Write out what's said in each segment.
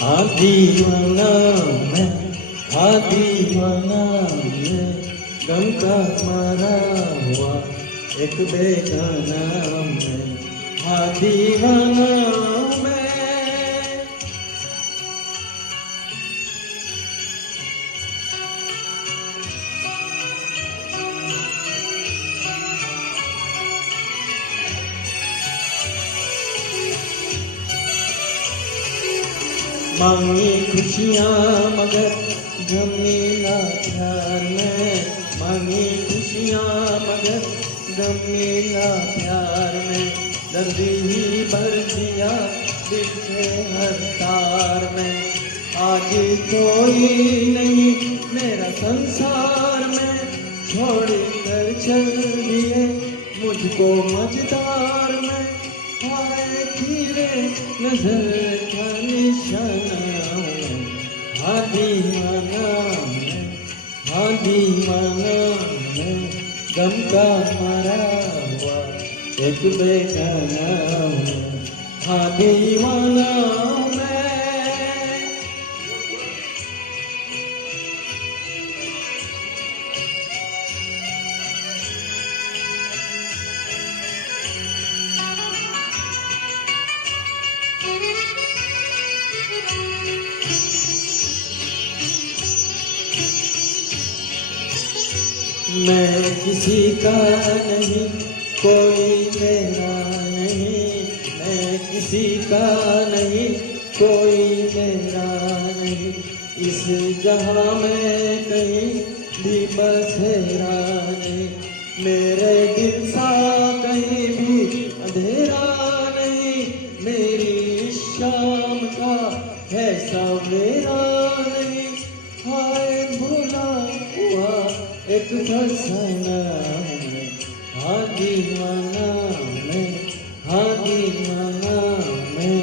हाँ दीवाना मैं, हाँ दीवाना मैं, गम का मारा हुआ एक बेगाना मैं, हाँ दीवाना मैं। मांगी खुशियाँ मगर गम मिला प्यार में, मांगी खुशियाँ मगर गम मिला प्यार में, दर्द ही भर दिया दिल के हर तार में। आज कोई नहीं मेरा संसार में, छोड़ कर चल दिए मुझको मझधार में। हाय फिरे नजर का निशाना मैं, हाँ दीवाना मैं, हाँ दीवाना मैं, गम का मारा हुआ एक बेगाना मैं, हाँ दीवाना मैं। मैं किसी का नहीं, कोई मेरा नहीं, मैं किसी का नहीं, कोई मेरा नहीं, इस जहां में कहीं भी बसेरा नहीं, मेरे दिल सा कहीं भी अंधेरा नहीं, मेरी शाम का है सवेरा नहीं। हाय भूला हुआ एक फसाना मैं, हाँ दीवाना मैं, हाँ दीवाना मैं,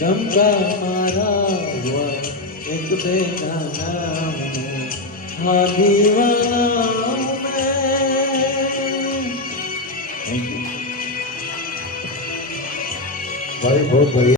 गम का मारा हुआ एक बेगाना मैं, हाँ दीवाना मैं। थैंक यू भाई, बहुत बढ़िया।